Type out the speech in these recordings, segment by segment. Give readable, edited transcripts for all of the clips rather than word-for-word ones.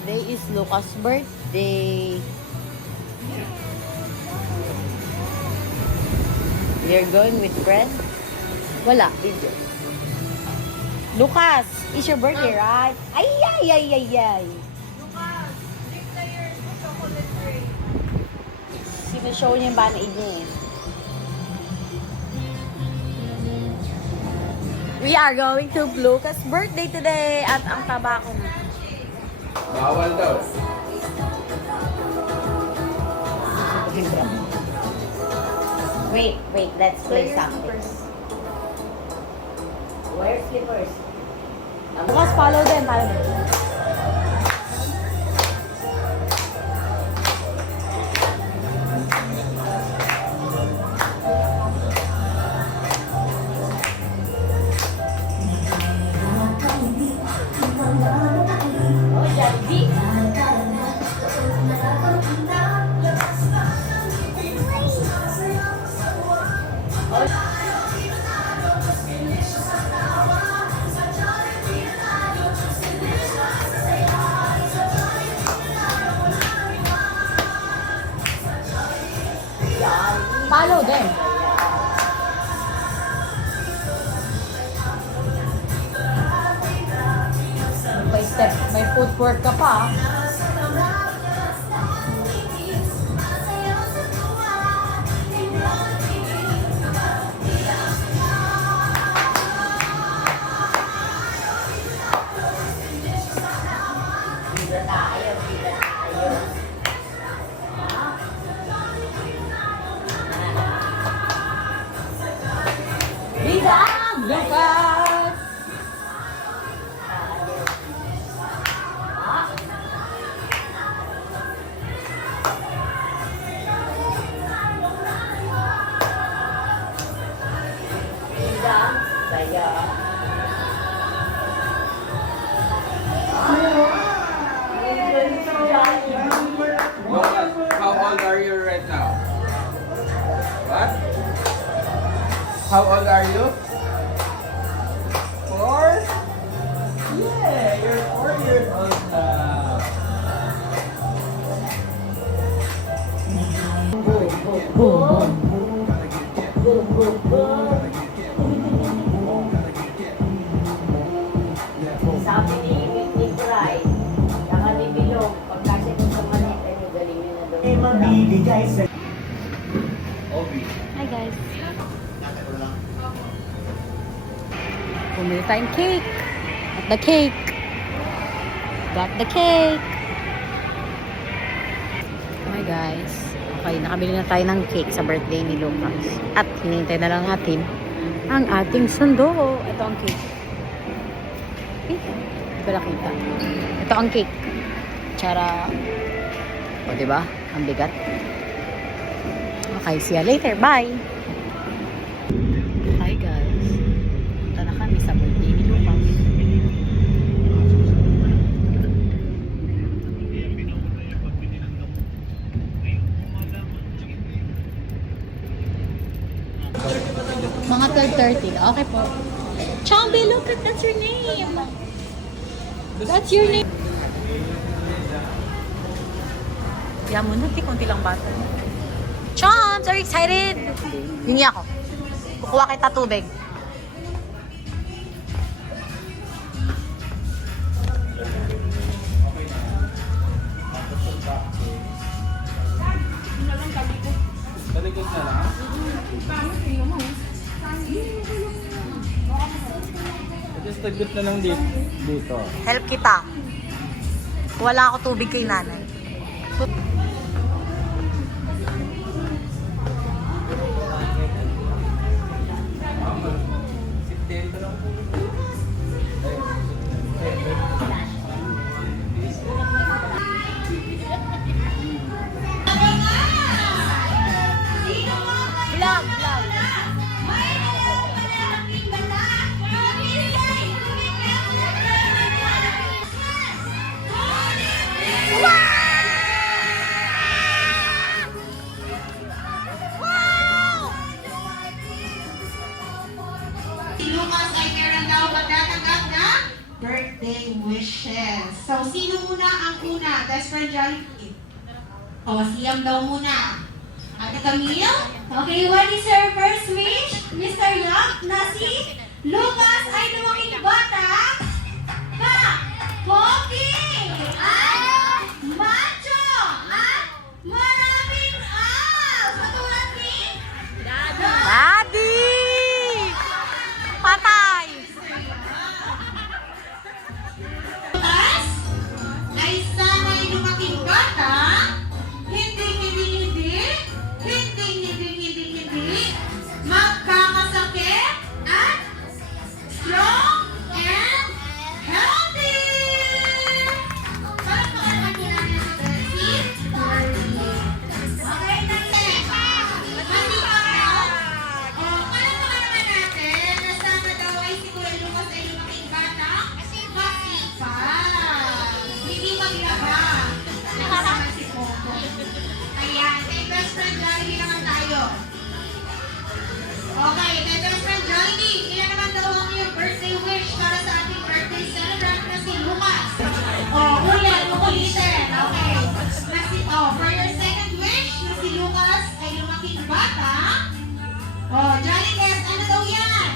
Today is Lucas' birthday. You're going with friends? Wala, video. Lucas, it's your birthday, right? Ay, ay, ay, ay, ay. Lucas, drink na your chocolate drink. Sinushow niya yung banaid niya eh. We are going to Lucas' birthday today at ang tabako na. Bawal daw. Wait, let's play something. Wear slippers. Lucas, follow them. Oh, Jollibee. Follow them. May step, may footwork ka pa. Bida tayo. Bida ang Lucas! Bida ang saya. Lucas, how old are you right now? What? How old are you? 4? Yeah, you're 4 years old now. Sabi ni Whitney Cry, saka ni Bilog, pagkasya ko sa manit, ay galing nyo na doon. Obi. Hi guys. Bumili tayong cake. At the cake. Got the cake. Hi guys. Okay, nakabili na tayo ng cake sa birthday ni Lucas. At hinihintay na lang natin ang ating sundo. Ito ang cake. Hindi ko nakita. Ito ang cake. Tsara. O, diba? Ang bigat. Okay, see you later. Bye! Hi guys. Punta na kami sa birthday ni Lucas. Mga 12:30. Okay po. Chomby, look at that's your name. That's your name. Kaya mo na, konti lang bata. Choms, are you excited? Hingi ako. Kukuha kita tubig. Talikod na lang. Just tagot na lang dito. Help kita. Wala ako tubig kay nanay. Vlog. Lucas ay meron daw magtatanggap na birthday wishes. So, sino muna ang best friend Jollibee. O, siyam daw muna. Ate Camille? Okay, what is your first wish? Mr. Young, na si Lucas ay lumaking bata. Ka! Pogi! At macho! At maraming abs! Katulad ni Daddy! Patay! Lucas ay sana'y lumaking bata. Hindi magkakasakit at strong and healthy! Parang naman natin si Bessie. Okay, next. Masipag. O, parang naman natin na sana daw ay si Kuya Lucas ay lumaking bata. Masipag. Hindi maglaba. Nakasama si Popo. Ayan, kay best friend Jollibee naman tayo. Okay, kay best friend Jollibee, ilan naman daw ang iyong birthday wish para sa ating birthday celebrant na si Lucas? Ulit, ulitin. Okay. For your second wish, na si Lucas ay lumaking bata. Jollibee, ano daw yan?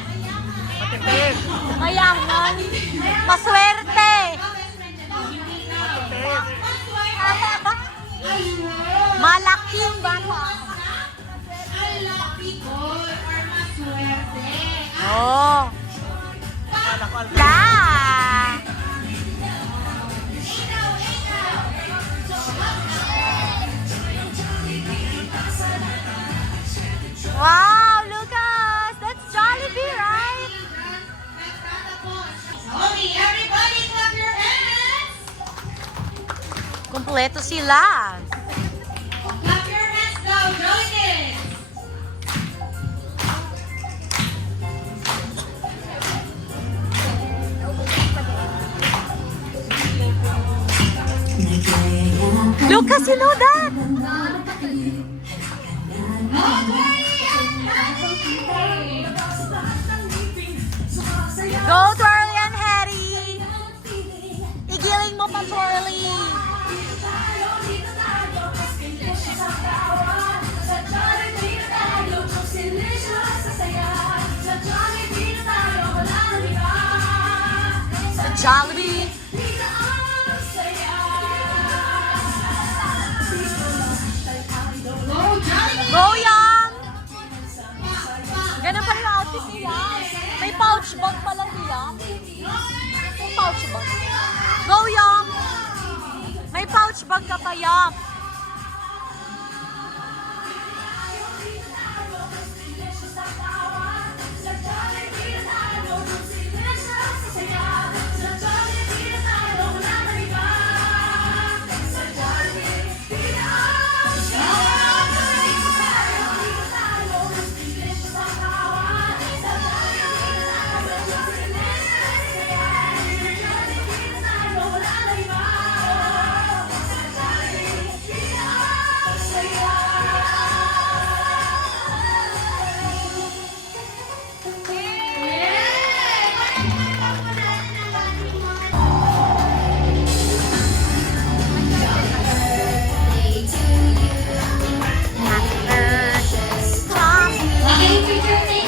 Mayaman! Maswerte! Malaking bata! Lucky boy or maswerte. Oh! La! Wow, Lucas! That's Jollibee, right? Okay, everybody clap your hands. Kumpleto sila. Clap your hands now, Jollibee. Lucas, you know that? Go, Twirly and Harry! Igiling mo pa, Twirly! Sa Jollibee! Go, Jollibee. Go, Yang! Ganun pala yung outfit ni Yang. May pouch bag pala si Yang. May pouch bag. Go, Yang! May pouch bag ka pa, Yang.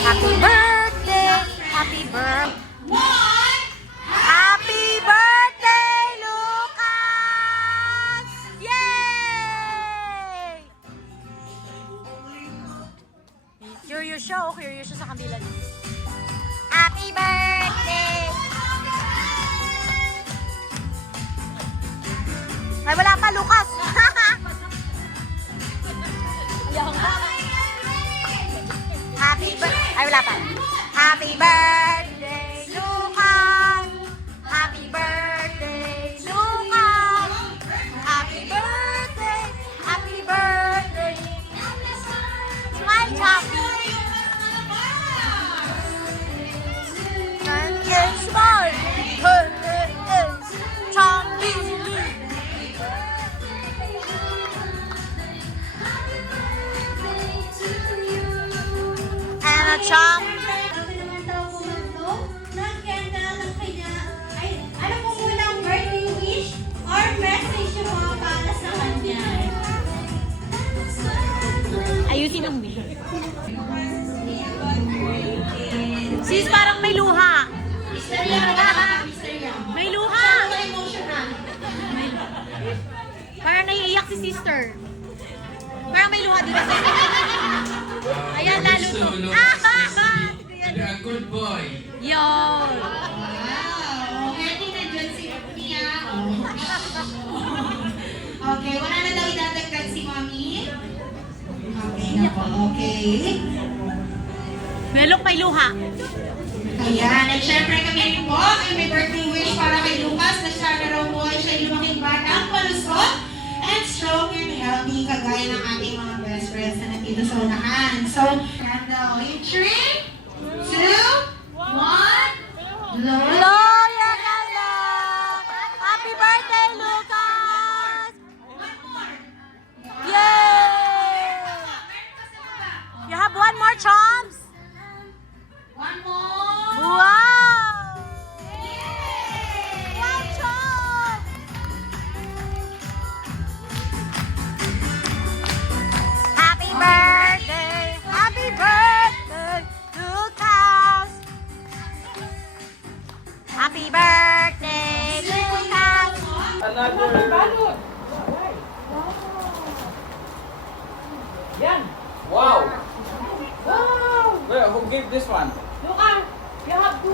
Happy birthday! Happy birthday! One. Happy birthday, Lucas! Yay! Curious siya, oh. Curious siya sa kabila niya. Happy birthday! Ay, wala pa, Lucas! Ayaw nga. Happy birthday! Ay, wala pa. Happy birthday, Lucas! Happy birthday, Lucas! Happy birthday! Happy birthday! Smile, Choppy! And smile! Choppy! And a chomp! ng bigay. Sis, parang may luha. Mr. Yang, Mr. Yang. May luha. Masyado emotional. Parang naiiyak si sister. Parang may luha dito. Ayan, lalo to. You're a good boy. Yun. Wow! Ready na dyan si Mia. Okay, wala na daw idadagdag si Mami. Okay na po, okay. Melok, may luha. Ayan, at syempre kami rin po ay may birthday wish para kay Lucas na sana raw po ay siya lumaking batang palusot and strong and healthy kagaya ng ating mga best friends na nandito sa unahan. So, candle in 3, 2, 1, blow. Gloria Gala! Happy birthday, Lucas! One more. Yay! You have one more, Chomps? One more. Wow! Wow, Chomps! Happy birthday! Happy birthday, Lucas! Happy birthday, Lucas! Another. Wow. Wait, who gave this one? Lucas, you have to,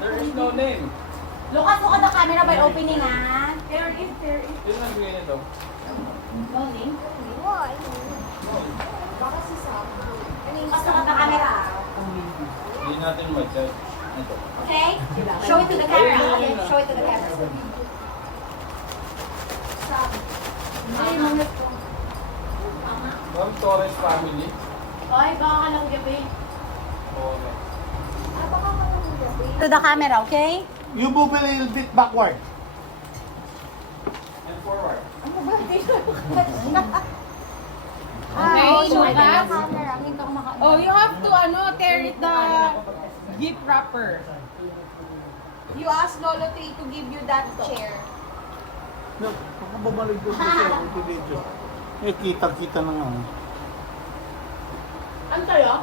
There is no name. Lucas, look at the camera by opening, ah. Sino nagbigay nito? Lucas, look at the camera. Hindi natin mag-check. Ito. Okay? Show it to the camera. Okay? Show it to the camera. From Torres family. Ay, baka ka lang gabi. Okay. To the camera, okay? You move a little bit backward. And forward. Okay, Lucas. Lucas. Oh, you have to tear it the gift wrapper. You ask Lolo to give you that chair. No, baka babalik doon sa video. Eh, kita-kita na nga. Ano tayo?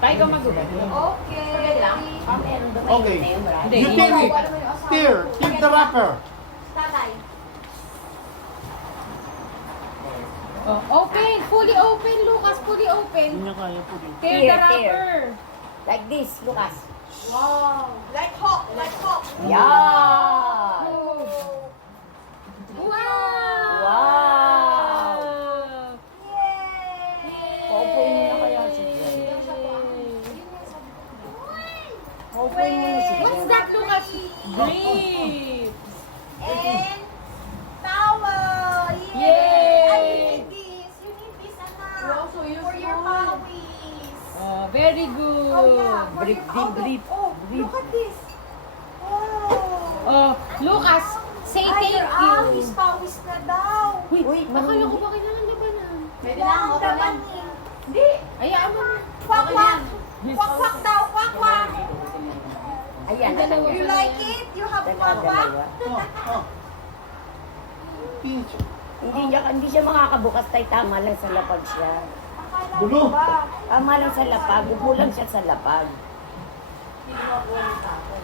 Tayo ka magubad. Okay. Okay. Hindi. You tear it. Tear. Tear the wrapper. Oh, open. Fully open, Lucas. Fully open. Hindi niya kaya po dito. Tear the wrapper. Like this, Lucas. Wow. Like hawk. Like hawk. Yeah. Wow. Wow. Open mo na kaya si Jay. Open mo na si Jay. What's that, Lucas? Great. And towel! Yay! I need this. You need this, anak. Wow, so For your pawis. Oh, very good. Oh, yeah. For Brief, your brief, Oh, brief. look at this. Oh. Oh, Lucas, say Ay, thank your you. awis, pawis na daw. Uy, Akala ko ba kailangan labanan? Pwede Wala lang, ang okay lang. laman eh. Hindi. Ayaan mo na. Kwak-kwak. Kwak-kwak daw, kwak-kwak. Ayan, Dalawa. You like it? You have kwak-kwak? Pinch. Hindi siya makakabukas tayo, tama lang sa lapag siya. Akala Gulo. ko ba? Tama lang sa lapag, upo lang siya sa lapag.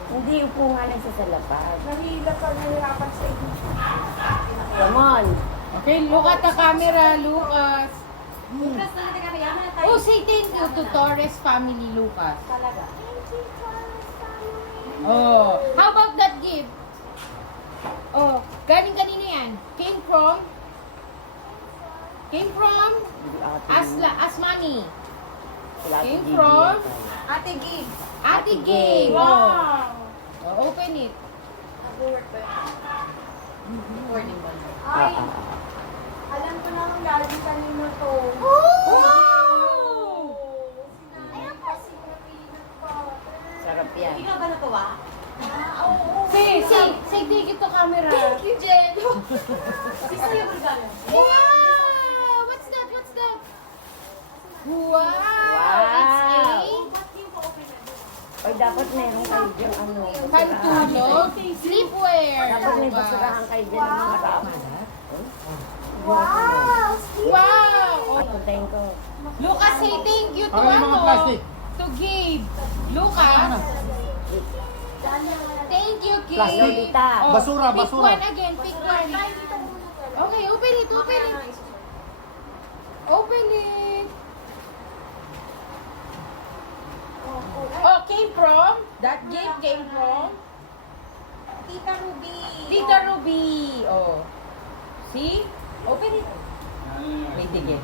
Hindi, upo nga lang siya sa lapag. Nahila ka, nahirapan sa inyo. Come on. Okay, look at the camera, Lucas. Oh, say thank you to Torres family, Lucas. Talaga. Oh, how about that gift? Oh, galing kanino yan? Came from Asmani. Came from Ate Gig. Ate Gay. Wow. Oh, open it. Ay, alam ko na ang lagi kanino to. Wow! Ayan po, si peanut butter. Sarap yan. Hindi ka ba natuwa? Oo. Say thank you to camera. Thank you, Jen. Sister yung regalo. Wow! What's that? Wow! Wow. It's Oy, dapat meron kayo dyan, ano. a pantulog, sleepwear. Dapat may basurahan kayo dyan ng mga tao. Wow! Wow! Puntahin ko. Lucas, say thank you to Ano yung mga plastic? To Gabe. Lucas. Thank you, Gabe. Plastic, tita. Basura, pick basura. one again, pick one. Okay, open it, open it. Open it. Oh, came from? That gift came from? Tita Ruby. Tita Ruby. Oh. See? Open it. May digit.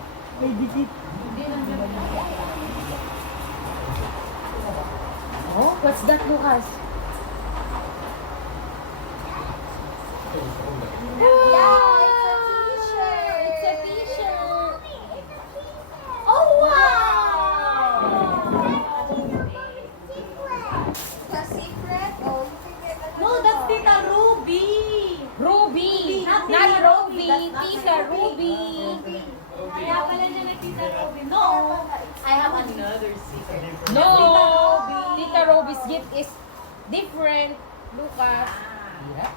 Oh, what's that, Lucas? Yeah, it's a t-shirt. It's a t-shirt. Oh, wow! The secret? Oh, you can get another No, that's one. Tita Ruby. Ruby. Not Not Tita Ruby. Ruby. That's Tita not Ruby. Kaya pala niya na Tita Ruby. No, I have another secret. No. Tita Ruby's gift is different. Lucas. Yeah.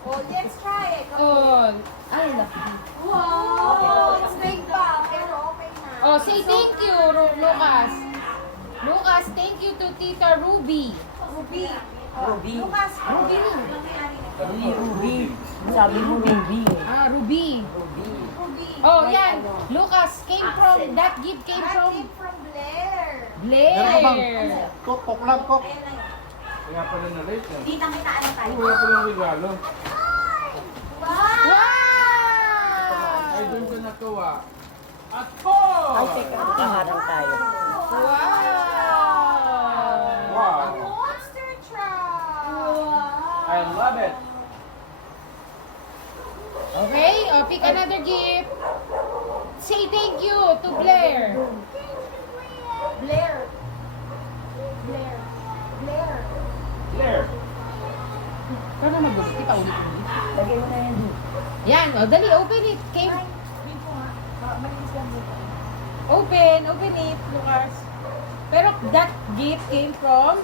Oh, let's try it. Oh. Ay, laki. Wow! It's big pa, pero okay na. Oh, say thank you, Lucas. Lucas, thank you to Tita Ruby. Ruby. Ruby. Lucas, Ruby. Ruby. Sabi mo Ruby. Ah, Ruby. Ruby. Oh, yan. Lucas came from, that gift came That from came from Blair. Meron ka bang? Blair. Coke lang, Coke. Kaya pala na-rate eh. Tita, may taano tayo. Kaya pala ng regalo. Wow! Ay, doon ko natuwa. At Ay, teka. Kaharang tayo. Wow. Wow! Monster truck! I love it! Okay, oh, pick another gift. Say thank you to Blair. Blair. Blair. Blair. Blair! Paano magulit? Kita ulit-ulit. Lagay mo na yan. Yan, oh, dali, open it. Came, Wait ko nga. Malinis lang dito. open it, Lucas. Pero that gift came from?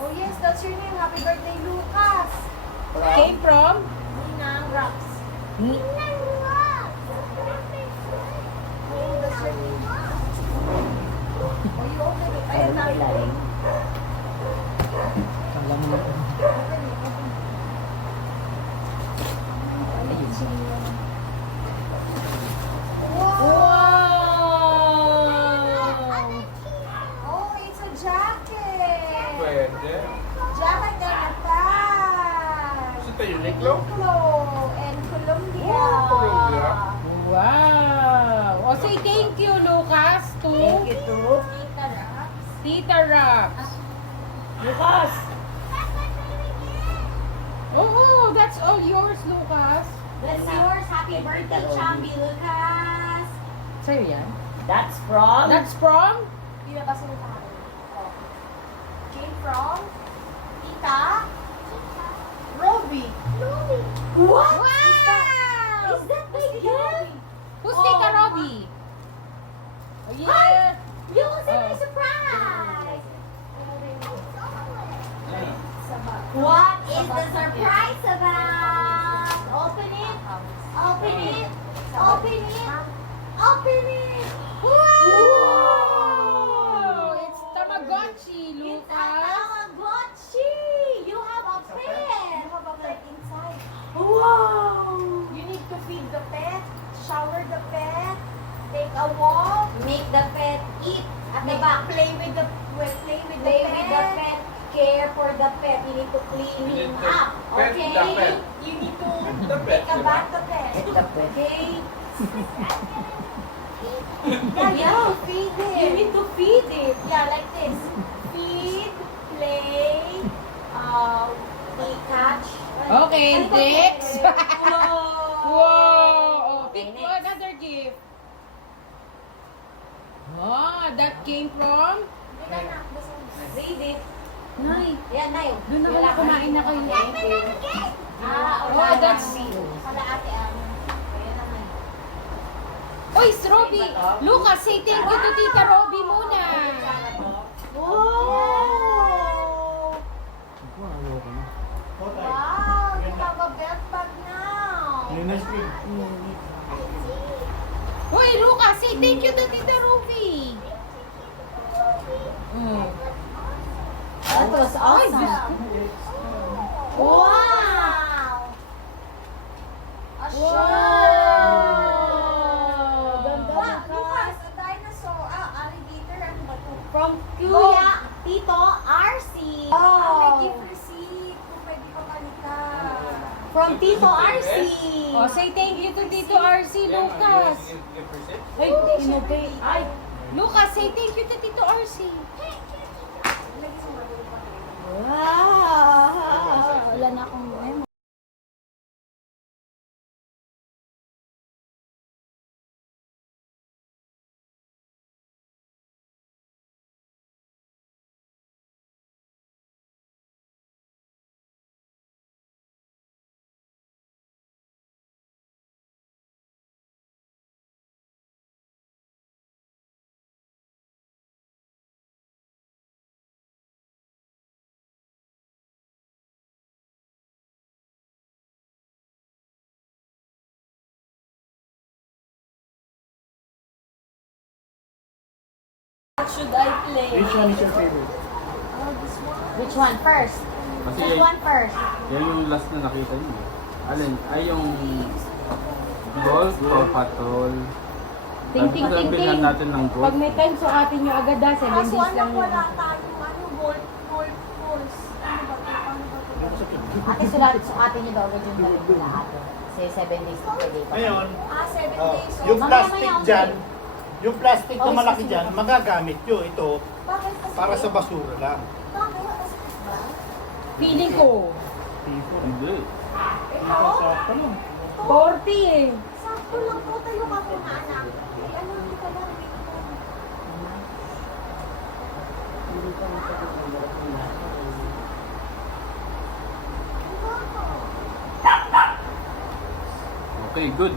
Oh yes, that's your name. Happy birthday, Lucas. Came from? Ninang Rocks. Ni- Oh, that's your name. Oh, you open it. Ayun na. Ilalim. Kala mo na. Open it. Open it. Wow! Wow! Oh, it's a jacket. Pwede. Jacket na attached. Gusto tayo, Niklo? Uniqlo and Columbia. Oh, Columbia. Wow! O say thank you, Lucas, to Thank you to Tita Raps. Tita Raps. Lucas. Oh, that's all yours, Lucas. That's yours. Happy birthday, Chambi Lucas. Sa'yo yan? That's from? That's from? Pinabasa mo tayo. Oh. Came from Tita Roby. What? Wow! Is that my gift? Who's Tita Robbie? Oh, yeah. You was in my Oh. surprise! What is the surprise about? Open it! Open it! Open it! Open it! Wow! It's Tamagotchi, It's a Lucas. Tamagotchi! You have a pet! You have a pet inside. Wow! You need to feed the pet, shower the pet, take a walk, Make the pet eat at the make- back. play with the Play with the pet. Care for the pet. You need to clean You need him to up. pet Okay? the pet. You need to The pet, take a diba? bath the pet. The pet. Okay? Yeah, feed it. You need to feed it. Yeah, like this. Feed, play, catch. Okay, next. Wow. Wow! Oh, pick another gift. Oh, that came from? Read it. Nay, Yan, Nay. doon na kayo kumain na kayo. Oh, that's... Hala ate, Ayan na, Nay. Oy, Robbie! Lucas, say thank you to Tita Robbie muna. Wow! Wow, you have a belt bag now. Linis din. Hoy, Lucas, say thank you to Tita Ruby. That was awesome. Wow! A shirt! Ganda, Wow, Lucas. Lucas, a dinosaur. Alligator. Ano ba to? From Kuya Tito RC. May gift receipt. Kung pwede pa palitan. From Tito RC. Oh, say thank you to Tito RC, Lucas. Ay, inobey. Ay, Lucas, say thank you to Tito RC. wow. Wala na akong memo. What should I play? Which one is your favorite? Which one first? Kasi Which one first? yan yung last na nakita niyo. Alin? Ay yung Golf Paw Patrol. Ting, ting, ting, Bilhan ting. natin ng golf. Pag may time, sukatin nyo agad 7 Kaso days lang alam yun. wala tayong gold balls. Ano ba to? Paano ba to? Ate, sukatin nyo daw agad yung damit nila ate. Kasi 7 days pa pwede pa. Ngayon, 7 oh, days. yung Mamaya, plastic mamaya, dyan, okay. yung plastic na Oh, malaki sige, dyan, sige. magagamit nyo. Ito, Bakit kasi? para sa basura lang. Bakit? Kasi ba? Feeling ko, Hindi. Ito? Sakto lang. 40 eh. Sakto lang po tayo ka po na anak. Eh, ano hindi ka lang wait ko. Okay, good.